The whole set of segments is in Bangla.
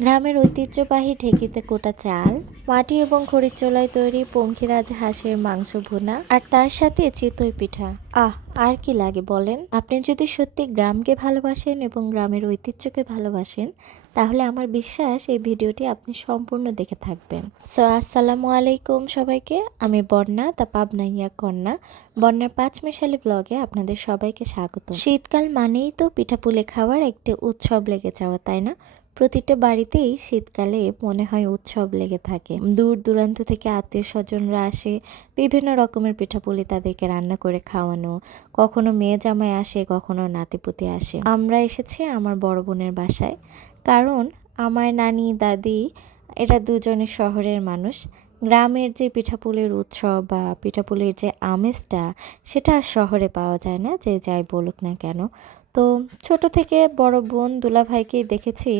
গ্রামের ঐতিহ্যবাহী ঢেকিতে কোটা চাল, মাটি এবং খড়ির চোলায় তৈরি পঙ্খিরাজ হাঁসের মাংস ভুনা, আর তার সাথে চিতই পিঠা। আহ, আর কি লাগে বলেন? আপনি যদি সত্যি গ্রামকে ভালোবাসেন এবং গ্রামের ঐতিহ্যকে ভালোবাসেন, তাহলে আমার বিশ্বাস এই ভিডিওটি আপনি সম্পূর্ণ দেখে থাকবেন। সো, আসসালামু আলাইকুম সবাইকে। আমি বন্যা তা পাবনাইয়া কন্যা। বন্যার পাঁচ মিশালি ব্লগে আপনাদের সবাইকে স্বাগত। শীতকাল মানেই তো পিঠাপুলি খাওয়ার একটি উৎসব লেগে যাওয়া, তাই না? প্রতিটা বাড়িতেই শীতকালে মনে হয় উৎসব লেগে থাকে। দূর দূরান্ত থেকে আত্মীয় স্বজনরা আসে, বিভিন্ন রকমের পিঠাপুলি তাদেরকে রান্না করে খাওয়ানো। কখনো মেয়ে জামাই আসে, কখনো নাতিপুতি আসে। আমরা এসেছি আমার বড় বোনের বাসায়। কারণ আমার নানি, দাদি, এরা দুজনে শহরের মানুষ। গ্রামের যে পিঠাপুলির উৎসব বা পিঠাপুলির যে আমেজটা, সেটা শহরে পাওয়া যায় না, যে যাই বলুক না কেন। তো ছোট থেকে বড় বোন দুলাভাইকেই দেখেছি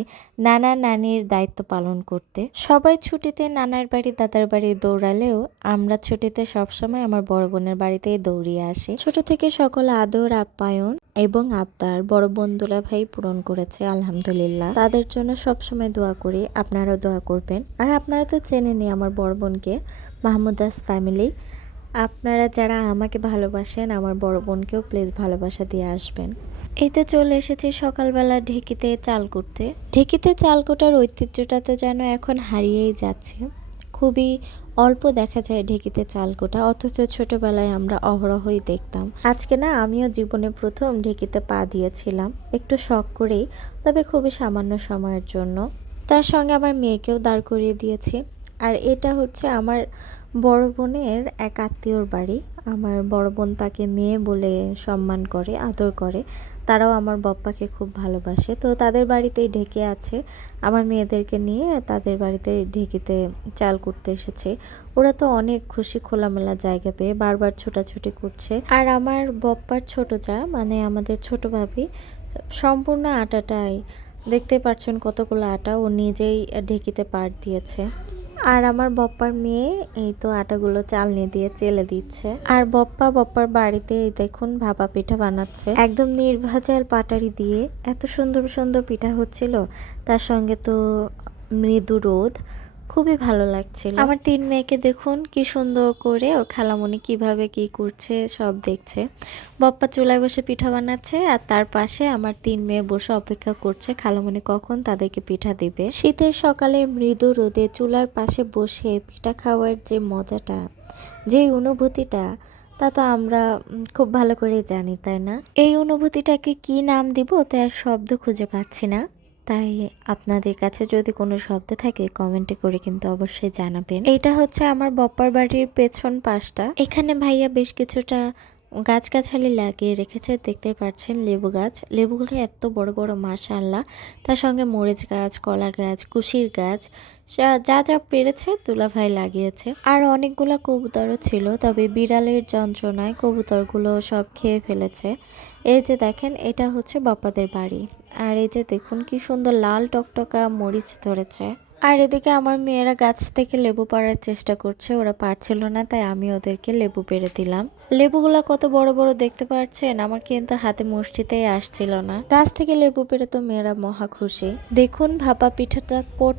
নানা নানির দায়িত্ব পালন করতে। সবাই ছুটিতে নানার বাড়ি, দাদার বাড়ি দৌড়ালেও আমরা ছুটিতে সবসময় আমার বড় বোনের বাড়িতেই দৌড়িয়ে আসি। ছোট থেকে সকল আদর, আপ্যায়ন এবং আবদার বড় বোন দুলাভাই পূরণ করেছে, আলহামদুলিল্লাহ। তাদের জন্য সবসময় দোয়া করি, আপনারাও দোয়া করবেন। আর আপনারা তো চেনেনি আমার বড় বোনকে, মাহমুদাস ফ্যামিলি আপনারা যারা আমাকে ভালোবাসেন, আমার বড় বোনকেও প্লিজ ভালোবাসা দিয়ে আসবেন। এই তো চলে এসেছি সকালবেলা ঢেকিতে চাল করতে ঢেকিতে চাল কোটার ঐতিহ্যটা তো যেন এখন হারিয়েই যাচ্ছে। খুবই অল্প দেখা যায় ঢেকিতে চাল কোটা, অথচ ছোটবেলায় আমরা অহরহই দেখতাম। আজকে না আমিও জীবনে প্রথম ঢেকিতে পা দিয়েছিলাম, একটু শখ করেই, তবে খুবই সামান্য সময়ের জন্য। তার সঙ্গে আমার মেয়েকেও দাঁড় করিয়ে দিয়েছি। আর এটা হচ্ছে আমার বড় বোনের এক আত্মীয়র বাড়ি। আমার বড় বোন তাকে মেয়ে বলে সম্মান করে, আদর করে। তারাও আমার বপ্পাকে খুব ভালোবাসে। তো তাদের বাড়িতেই ঢেকে আছে। আমার মেয়েদেরকে নিয়ে তাদের বাড়িতে ঢেকিতে চাল করতে এসেছে। ওরা তো অনেক খুশি খোলামেলা জায়গা পেয়ে বারবার ছোটাছুটি করছে। আর আমার বপ্পার ছোট যা মানে আমাদের ছোট ভাবি, সম্পূর্ণ আটাটাই। দেখতে পাচ্ছেন কতগুলো আটা ও নিজেই ঢেকিতে পার দিয়েছে। আর আমার বপ্পার মেয়ে এই তো আটাগুলো চালনি দিয়ে চেলে দিচ্ছে। আর বপ্পা বপ্পার বাড়িতে এই দেখুন ভাপা পিঠা বানাচ্ছে। একদম নির্ভাজাল পাটারি দিয়ে। এত সুন্দর সুন্দর পিঠা হচ্ছিল। তার সঙ্গে তো মৃদু রোদ। খুবই ভালো লাগছিল। আমার তিন মেয়েকে দেখুন কি সুন্দর করে ওর খালামণি কীভাবে কি করছে সব দেখছে। বপ্পা চুলায় বসে পিঠা বানাচ্ছে আর তার পাশে আমার তিন মেয়ে বসে অপেক্ষা করছে খালামণি কখন তাদেরকে পিঠা দিবে। শীতের সকালে মৃদু রোদে চুলার পাশে বসে পিঠা খাওয়ার যে মজাটা যে অনুভূতিটা তা তো আমরা খুব ভালো করে জানি তাই না? এই অনুভূতিটাকে কি নাম দিব তাই আর শব্দ খুঁজে পাচ্ছি না। তাই আপনাদের কাছে যদি কোনো শব্দ থাকে কমেন্টে করে কিন্তু অবশ্যই জানাবেন। এটা হচ্ছে আমার বপ্পার বাড়ির পেছন পাশটা। এখানে ভাইয়া বেশ কিছুটা গাছগাছালি লাগিয়ে রেখেছে দেখতে পাচ্ছেন লেবু গাছ। লেবুগুলো এত বড় বড় মাশাল্লাহ তার সঙ্গে মরিচ গাছ, কলা গাছ, কুশির গাছ যা- যা পেরেছে দুলাভাই লাগিয়েছে। আর অনেকগুলো কবুতরও ছিল, তবে বিড়ালের যন্ত্রণায় কবুতরগুলো সব খেয়ে ফেলেছে। এই যে দেখেন, এটা হচ্ছে বাপ্পাদের বাড়ি। আর এই যে দেখুন, কি সুন্দর লাল টকটকা মরিচ ধরেছে। আর এদিকে আমার মেয়েরা গাছ থেকে লেবু পাড়ার চেষ্টা করছে, ওরা পারছিল না, তাই আমি ওদেরকে লেবু পেরে দিলাম। লেবুগুলা কত বড় বড় দেখতে পাচ্ছেন, আমার কিন্তু হাতে মুষ্টিতেই আসছিল না। গাছ থেকে লেবু পেরে তো মেয়েরা মহা খুশি। দেখুন, ভাপা পিঠাটা কত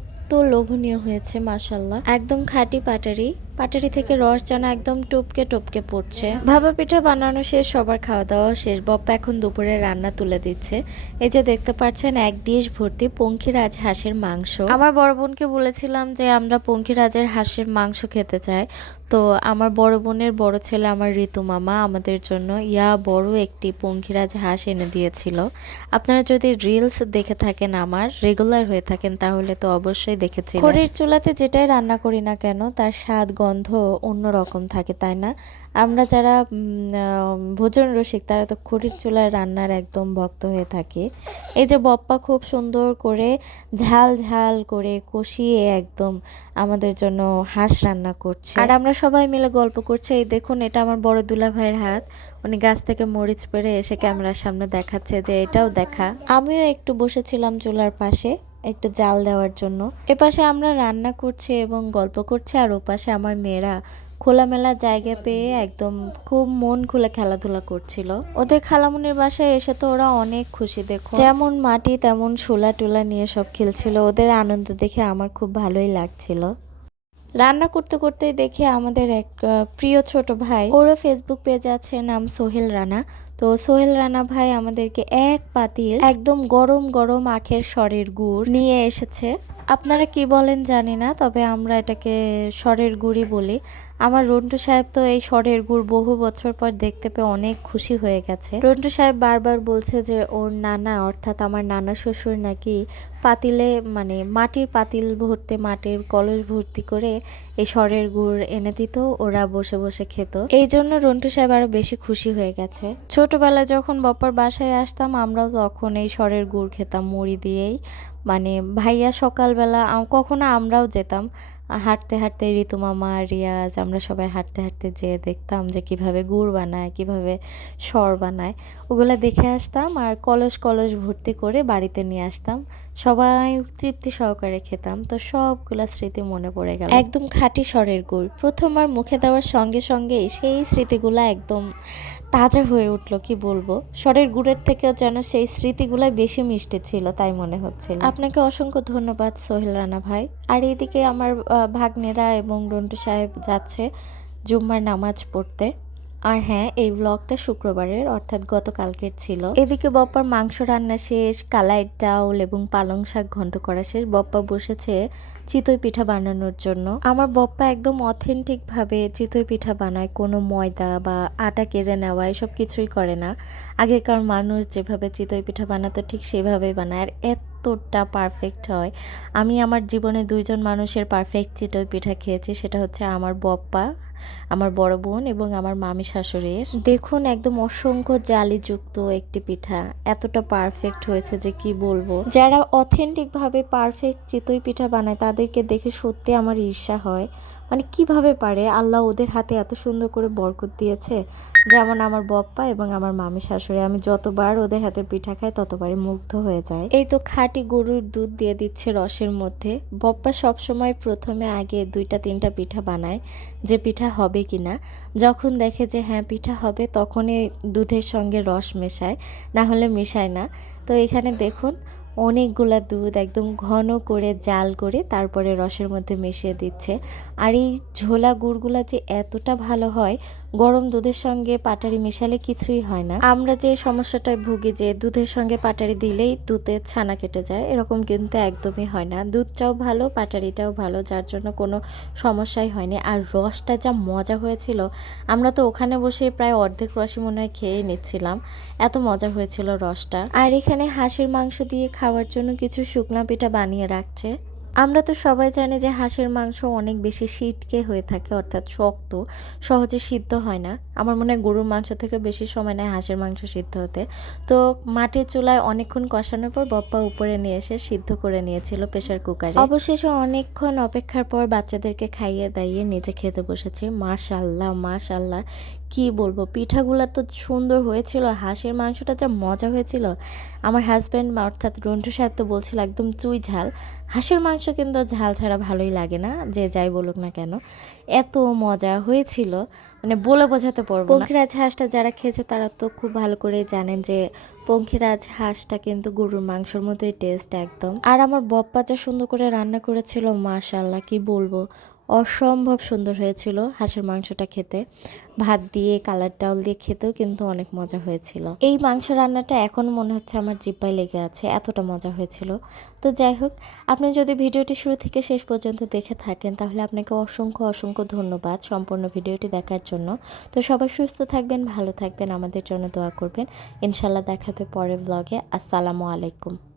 লোভনীয় হয়েছে মাসাল্লাহ একদম খাঁটি পাটারি। পাটারি থেকে রস যেন একদম টপকে টপকে পড়ছে। ভাপা পিঠা বানানো শেষ, সবার খাওয়া দাওয়া শেষ। বপ্পা এখন দুপুরে রান্না তুলে দিচ্ছে। এই যে দেখতে পাচ্ছেন, এক ডিশ ভর্তি পঙ্খিরাজ হাঁসের মাংস। আমার বড় বোনকে বলেছিলাম যে, আমরা পঙ্খিরাজের হাঁসের মাংস খেতে চাই। তো আমার বড় বোনের বড় ছেলে আমার ঋতু মামা, আমাদের জন্য ইয়া বড় একটি পঙ্খিরাজ হাঁস এনে দিয়েছিল। আপনারা যদি রিলস দেখে থাকেন আমার, রেগুলার হয়ে থাকেন, তাহলে তো অবশ্যই দেখেছি খড়ির চুলাতে যেটাই রান্না করি না কেন, তার স্বাদ গন্ধ অন্যরকম থাকে তাই না? আমরা যারা ভোজন রসিক তারা তো খড়ির চুলায় রান্নার একদম ভক্ত হয়ে থাকে। এই যে বপ্পা খুব সুন্দর করে ঝাল ঝাল করে কষিয়ে একদম আমাদের জন্য হাঁস রান্না করছে। আর আমরা সবাই মিলে গল্প করছি এই দেখুন এটা আমার বড় দুলা ভাইয়ের হাত। উনি গাছ থেকে মরিচ পেরে এসে ক্যামেরার সামনে দেখাচ্ছে যে এটাও দেখা। আমিও একটু বসেছিলাম চুলার পাশে। একটু জাল দেওয়ার জন্য। এপাশে আমরা রান্না করছি এবং গল্প করছি, আর ওপাশে আমার মেয়েরা খোলামেলা জায়গা পেয়ে একদম খুব মন খুলে খেলাধুলা করছিল। ওদের খালামুনির বাসায় এসে তো ওরা অনেক খুশি, দেখো। যেমন মাটি, তেমন শোলা টোলা নিয়ে সব খেলছিল। ওদের আনন্দ দেখে আমার খুব ভালোই লাগছিল। রান্না করতে করতে দেখে আমাদের এক প্রিয় ছোট ভাই। ওরও ফেসবুক পেজ আছে, নাম সোহেল রানা। তো সোহেল রানা ভাই আমাদেরকে এক পাতিল একদম গরম গরম আখের স্বরের গুড় নিয়ে এসেছে। আপনারা কি বলেন জানি না, তবে আমরা এটাকে স্বরের গুড়ি বলি। আমার রন্টু সাহেব তো এই স্বরের গুড় বহু বছর পর দেখতে পেয়ে অনেক খুশি হয়ে গেছে। রন্টু সাহেব বারবার বলছে যে ওর নানা, অর্থাৎ আমার নানা শ্বশুর নাকি পাতিলে মানে মাটির পাতিল ভর্তি, মাটির কলস ভর্তি করে এই স্বরের গুড় এনে দিত, ওরা বসে বসে খেত। এই জন্য রন্টু সাহেব আরও বেশি খুশি হয়ে গেছে। ছোটবেলায় যখন বাপ্পার বাসায় আসতাম, আমরাও তখন এই স্বরের গুড় খেতাম, মুড়ি দিয়েই। মানে ভাইয়া সকালবেলা কখনো আমরাও যেতাম। হাঁটতে হাঁটতে ঋতু মামা, রিয়াজ, আমরা সবাই হাঁটতে হাঁটতে যেয়ে দেখতাম যে কীভাবে গুড় বানায়, কীভাবে সর বানায়। ওগুলো দেখে আসতাম আর কলস কলস ভর্তি করে বাড়িতে নিয়ে আসতাম। সবাই তৃপ্তি সহকারে খেতাম। তো সবগুলা স্মৃতি মনে পড়ে গেল। একদম খাঁটি স্বরের গুড়। প্রথমবার মুখে দেওয়ার সঙ্গে সঙ্গে সেই স্মৃতিগুলা একদম তাজা হয়ে উঠল, কি বলব? স্বরের গুড়ের থেকেও যেন সেই স্মৃতিগুলো বেশি মিষ্টি ছিল, তাই মনে হচ্ছিল। আপনাকে অসংখ্য ধন্যবাদ সোহেল রানা ভাই। আর এইদিকে আমার ভাগ্নেরা এবং রন্টু সাহেব যাচ্ছে জুম্মার নামাজ পড়তে। আর হ্যাঁ এই ব্লগটা শুক্রবারের, অর্থাৎ গতকালকের ছিল। এদিকে বপ্পার মাংস রান্না শেষ কালাই ডাউল এবং পালং শাক ঘন্ট করা শেষ। বপ্পা বসেছে চিতই পিঠা বানানোর জন্য। আমার বপ্পা একদম অথেন্টিক ভাবে চিতই পিঠা বানায়, কোনো ময়দা বা আটা কেড়ে নেওয়া, এসব কিছুই করে না। আগেকার মানুষ যেভাবে চিতই পিঠা বানাতো, ঠিক সেভাবেই বানায়। আর এতটা পারফেক্ট হয়। আমি আমার জীবনে দুইজন মানুষের পারফেক্ট চিতই পিঠা খেয়েছি, সেটা হচ্ছে আমার বপ্পা। আমার বড় বোন এবং আমার মামি শাশুড়ির। দেখুন, একদম অসংখ্য জালিযুক্ত একটি পিঠা। এতটা পারফেক্ট হয়েছে যে কি বলব? যারা অথেন্টিক ভাবে পারফেক্ট চিতই পিঠা বানায়, তাদেরকে দেখে সত্যি আমার ঈর্ষা হয়। মানে কীভাবে পারে? আল্লাহ ওদের হাতে এত সুন্দর করে বরকত দিয়েছে। যেমন আমার বপ্পা এবং আমার মামি শাশুড়ি, আমি যতবার ওদের হাতে পিঠা খাই, ততবারই মুগ্ধ হয়ে যায় এই তো খাঁটি গরুর দুধ দিয়ে দিচ্ছে রসের মধ্যে। বপ্পা সবসময় প্রথমে আগে দুইটা, তিনটা পিঠা বানায়। যে পিঠা হবে কি না? যখন দেখে যে হ্যাঁ পিঠা হবে, তখনই দুধের সঙ্গে রস মেশায়, না হলে মেশায় না। তো এখানে দেখুন অনেকগুলা দুধ একদম ঘন করে জাল করে তারপরে রসের মধ্যে মিশিয়ে দিচ্ছে। আর এই ঝোলা গুড়গুলা যে এতটা ভালো হয়, গরম দুধের সঙ্গে পাটারি মেশালে কিছুই হয় না। আমরা যে সমস্যাটায় ভুগি যে দুধের সঙ্গে পাটারি দিলেই দুধের ছানা কেটে যায়, এরকম কিন্তু একদমই হয় না। দুধটাও ভালো, পাটারিটাও ভালো, যার জন্য কোনো সমস্যাই হয়নি। আর রসটা যা মজা হয়েছিল, আমরা তো ওখানে বসে প্রায় অর্ধেক রসই মনে হয় খেয়ে নিচ্ছিলাম। এত মজা হয়েছিল রসটা। আর এখানে হাঁসের মাংস দিয়ে খাওয়ার জন্য কিছু শুকনা পিঠা বানিয়ে রাখছে। আমরা তো সবাই জানি যে হাঁসের মাংস অনেক বেশি শীতকে হয়ে থাকে, অর্থাৎ শক্ত, সহজে সিদ্ধ হয় না। আমার মনে হয় গরুর মাংস থেকে বেশি সময় নেয় হাঁসের মাংস সিদ্ধ হতে। তো মাটির চুলায় অনেকক্ষণ কষানোর পর বপ্পা উপরে নিয়ে এসে সিদ্ধ করে নিয়েছিল প্রেশার কুকারে। অবশেষে অনেকক্ষণ অপেক্ষার পর বাচ্চাদেরকে খাইয়ে দাইয়ে নিজে খেতে বসেছে। মাশাল্লাহ মাশাল্লাহ। কি বলব? পিঠাগুলো তো সুন্দর হয়েছিল, হাঁসের মাংসটা যা মজা হয়েছিল। আমার হাজব্যান্ড অর্থাৎ রন্টু সাহেব তো বলছিল, একদম চুই ঝাল। হাঁসের মাংস কিন্তু ঝাল ছাড়া ভালোই লাগে না, যে যাই বলুক না কেন। এত মজা হয়েছিল মানে বলে বোঝাতে পারব পঙ্খিরাজ হাঁসটা যারা খেয়েছে, তারা তো খুব ভালো করে জানেন যে পঙ্খিরাজ হাঁসটা কিন্তু গরুর মাংসের মতোই টেস্ট একদম। আর আমার বপ্পা যা সুন্দর করে রান্না করেছিল মাশাল্লাহ কি বলব? অসম্ভব সুন্দর হয়েছিল হাঁসের মাংসটা খেতে। ভাত দিয়ে, কালার ডাউল দিয়ে খেতেও কিন্তু অনেক মজা হয়েছিল। এই মাংস রান্নাটা এখন মনে হচ্ছে আমার জিব্বায় লেগে আছে, এতটা মজা হয়েছিল। তো যাই হোক, আপনি যদি ভিডিওটি শুরু থেকে শেষ পর্যন্ত দেখে থাকেন, তাহলে আপনাকে অসংখ্য অসংখ্য ধন্যবাদ সম্পূর্ণ ভিডিওটি দেখার জন্য। তো সবাই সুস্থ থাকবেন, ভালো থাকবেন, আমাদের জন্য দোয়া করবেন। ইনশাল্লাহ দেখাবে পরের ব্লগে আসসালামু আলাইকুম।